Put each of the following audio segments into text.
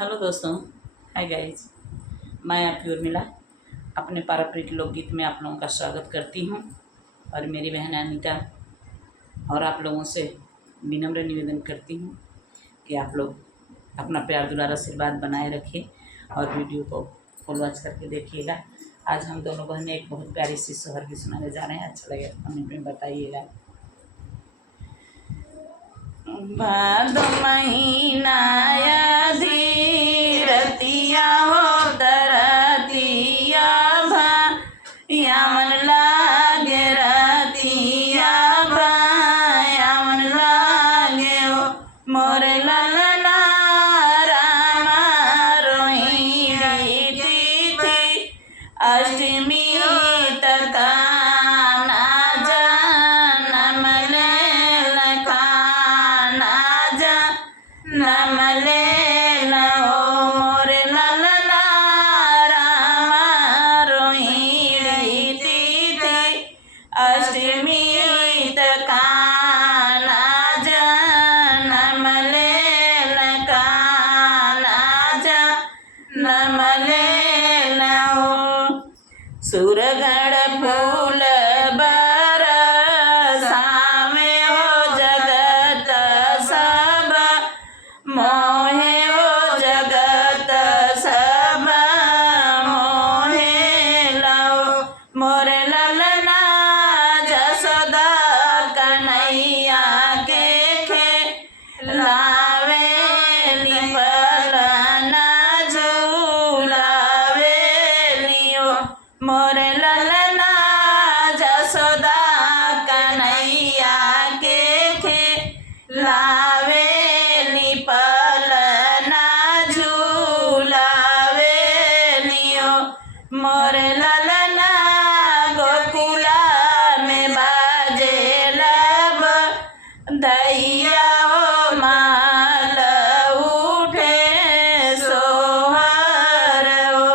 Hello दोस्तों। Hi guys. मैं आपकी उर्मिला अपने पारंपरिक लोकगीत में आप लोगों का स्वागत करती हूँ और मेरी बहन अनीता और आप लोगों से विनम्र निवेदन करती हूँ कि आप लोग अपना प्यार दुलार आशीर्वाद बनाए रखिए और वीडियो को फुल वॉच करके देखिएगा। आज हम दोनों बहनें एक बहुत प्यारी सी सोहर की सुनाने जा रहे हैं। अच्छा लगे कमेंट में बताइएगा। भादो महीना धीरतिया हो दरतिया भा यामन लागे रतिया भा यामन लागे हो मोरे ललना रामा रोहिणी तिथि अष्टमी तका नमले लो मोरे ललना रामा रोहिणी तिथि अष्टमी तकाना नमले काना नमले लो सुरगण फूल बरसावे हो जगत सब मोहे हो जगत सब मोहे लो मोरे ललना जसोदा कन्हैया के खेलावे पलना झूलावे लियो मोरे ललना जसोदा कन्हैया के खेलावे पलना झूलावे लियो मोरे ललना गोकुला में बाजे लब दैया ओ माल उठे सोहर हो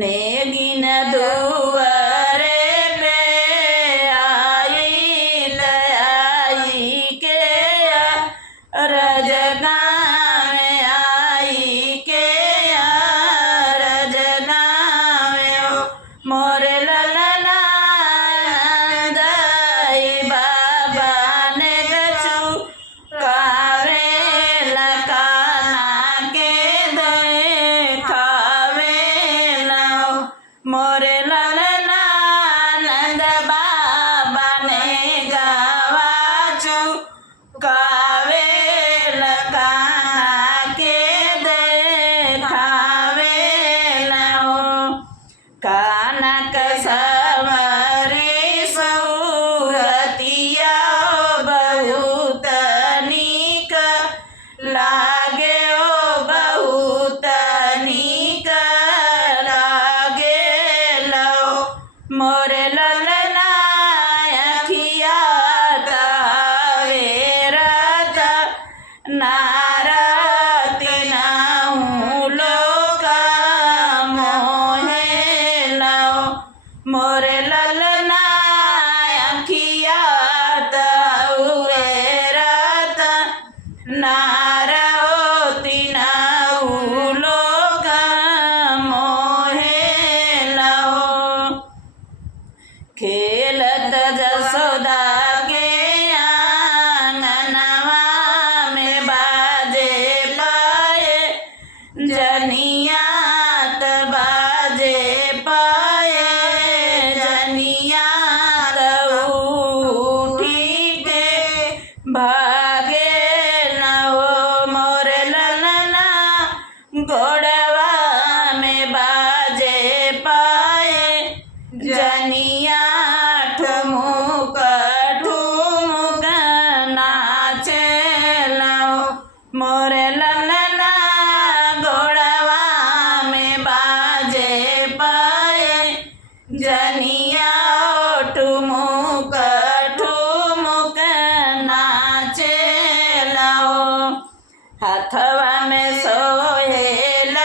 नेगिन दुआरे पे आई के रजगा में आई के रजगा में मोरे ललना दाई बाबा ने गचू कावे लकाना के दे खावे लो मोरे ललना नंद बाबा ने गवाचू कावे लकाना के देखावे लो कानक सवरी सूरतिया बहुत नीक लागे ओ बहुत नीक लागे लो मोरे ललना अखिया तावे रत नारती नाहू लोक मोहे लो मोरे ललना अखिया तावे रत नारती नाहू लोक मोहे लो खेलत जसोदा के आंगनवा में बाजे पाए जनियात बाजे पाए जनियात उठी के भागे न हो मोरे ललना गोड़वा में बाजे पाए जनिया ठुमुक ठुमुक नाचे लो मोरे ललना गोड़वा में बाजे पाए जनिया ठुमुक ठुमुक नाचे लो हाथवा में सोहेल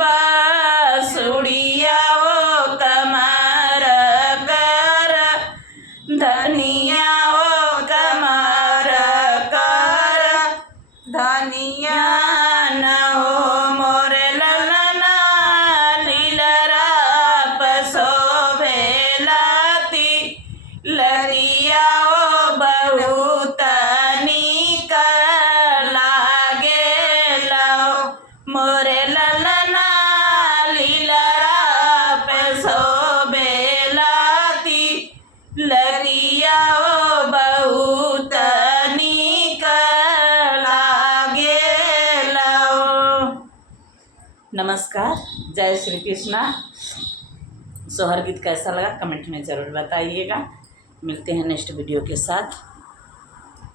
बांसुरिया ओ कमर कर धनिया ओ कमर कर धनिया ज्ञान हो मोरे ललना लीलरा पशोभेलाती लगिया ओ बहुत नीक लागेला मोरे ललना लीलरा पशोभेलाती लगिया ओ बहुत नीक लागेला। नमस्कार, जय श्री कृष्णा। सोहर गीत कैसा लगा कमेंट में ज़रूर बताइएगा। मिलते हैं नेक्स्ट वीडियो के साथ।